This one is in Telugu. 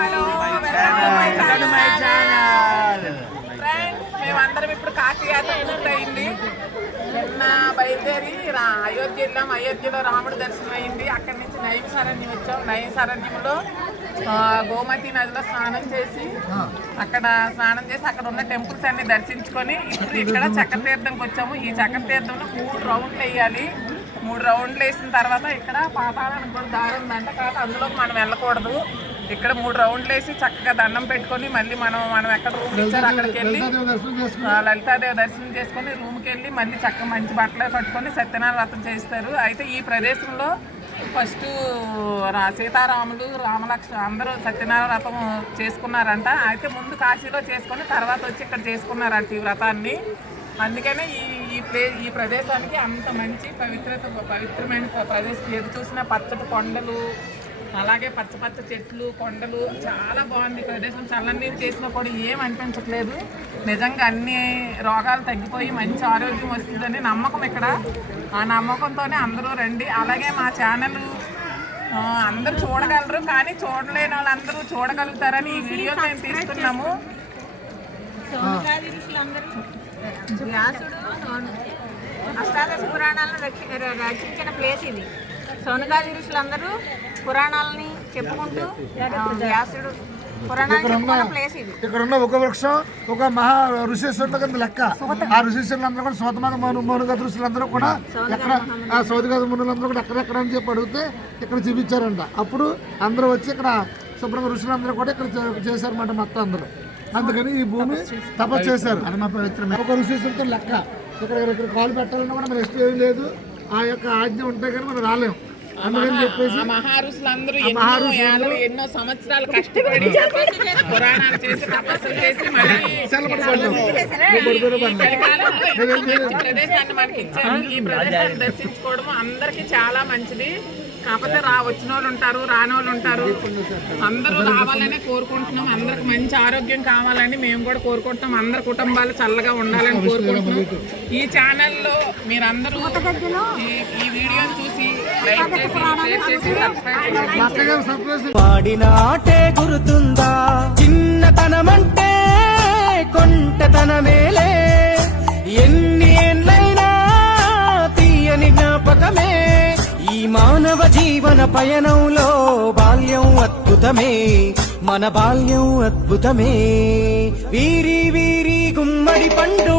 హలో ఫ్రెండ్స్, మేమందరం ఇప్పుడు కాశీయాత్ర పూర్తయింది. నిన్న బయలుదేరి అయోధ్య వెళ్ళాం. అయోధ్యలో రాముడు దర్శనం అయింది. అక్కడి నుంచి నైమిసారణ్యం వచ్చాం. నైమిసారణ్యంలో గోమతి నదిలో స్నానం చేసి అక్కడ ఉన్న టెంపుల్స్ అన్ని దర్శించుకొని ఇప్పుడు ఇక్కడ చక్రతీర్థంకి వచ్చాము. ఈ చక్రతీర్థంలో 3 రౌండ్లు వేయాలి. 3 రౌండ్లు వేసిన తర్వాత ఇక్కడ పాతాళానికి కూడా దారి ఉందంట. కాబట్టి అందులోకి మనం వెళ్ళకూడదు. ఇక్కడ 3 రౌండ్లు వేసి చక్కగా దండం పెట్టుకొని మళ్ళీ మనం ఎక్కడ రూమ్ ఇచ్చారు అక్కడికి వెళ్ళి లలితాదేవి దర్శనం చేసుకొని రూమ్కి వెళ్ళి మళ్ళీ చక్కగా మంచి బట్టలు కట్టుకొని సత్యనారాయణ వ్రతం చేస్తారు. అయితే ఈ ప్రదేశంలో ఫస్ట్ సీతారాములు రామలక్ష్మణ అందరూ సత్యనారాయణ వ్రతం చేసుకున్నారంట. అయితే ముందు కాశీలో చేసుకొని తర్వాత వచ్చి ఇక్కడ చేసుకున్నారంట ఈ వ్రతాన్ని. అందుకనే ఈ ప్రదేశానికి అంత మంచి పవిత్రమైన ప్రదేశం. ఎదు చూసిన పచ్చటి కొండలు, అలాగే పచ్చ చెట్లు, కొండలు, చాలా బాగుంది ప్రదేశం. చల్లనీరు చేసినా కూడా ఏం అనిపించట్లేదు. నిజంగా అన్ని రోగాలు తగ్గిపోయి మంచి ఆరోగ్యం వస్తుందని నమ్మకం ఇక్కడ. ఆ నమ్మకంతోనే అందరూ రండి. అలాగే మా ఛానల్ అందరూ చూడగలరు, కానీ చూడలేని వాళ్ళందరూ చూడగలుగుతారని ఈ వీడియో మేము తీస్తున్నాము. వ్యాసుడు అష్టాదశ పురాణాలను రచించిన ప్లేస్ ఇది. సోనగాది ఋషులందరూ పురాణాలని చెప్పుకుంటూ వ్యాసుడు ఇక్కడ ఉన్న ఒక వృక్షం ఒక మహా ఋషేశ్వరుల కింద లెక్క. ఆ ఋషేశ్వరులందరూ కూడా సోతమాన మౌనగత ఋషులందరూ కూడా ఎక్కడ ఆ సౌదిగత మునులందరూ కూడా ఎక్కడెక్కడ అని చెప్పి అడిగితే ఇక్కడ చూపించారంట. అప్పుడు అందరూ వచ్చి ఇక్కడ శుభ్రంగా ఋషులందరూ కూడా ఇక్కడ చేశారన్నమాట మొత్తం అందరూ. అందుకని ఈ భూమి తపస్సు చేశారు. అది మా పవిత్రమైన ఒక ఋషేశ్వరుతో లెక్క. ఇక్కడ కాలు పెట్టాలన్నా కూడా మన ఇష్టం ఏం లేదు. ఆ యొక్క ఆజ్ఞ ఉంటే కానీ మనం రాలేము. అందుకని చెప్పేసి మహారుషులందరూ ఎన్నో సంవత్సరాలు కష్టపడి పురాణాలు చేసి తపస్సులు చేసి ప్రదేశాన్ని మనకి ఇచ్చారు. ఈ ప్రదేశాన్ని దర్శించుకోవడం అందరికి చాలా మంచిది. కాకపోతే వచ్చిన వాళ్ళు ఉంటారు, రాని వాళ్ళు ఉంటారు. అందరూ రావాలని కోరుకుంటున్నాం. అందరికి మంచి ఆరోగ్యం కావాలని మేము కూడా కోరుకుంటున్నాం. అందరి కుటుంబాలు చల్లగా ఉండాలని కోరుకుంటున్నాం. ఈ ఛానల్లో మీరందరూ ఈ వీడియోని చూసి లైక్ చేసి షేర్ చేసి సబ్స్క్రైబ్ వాడిన ఆటే గుర్తుందా? చిన్నతనమంటే కొంటతనమేలే, ఎన్ని ఏళ్ళైనా తీయని జ్ఞాపకమే. ఈ మానవ జీవన పయనంలో బాల్యం అద్భుతమే, మన బాల్యం అద్భుతమే. వీరి వీరి గుమ్మడి పండు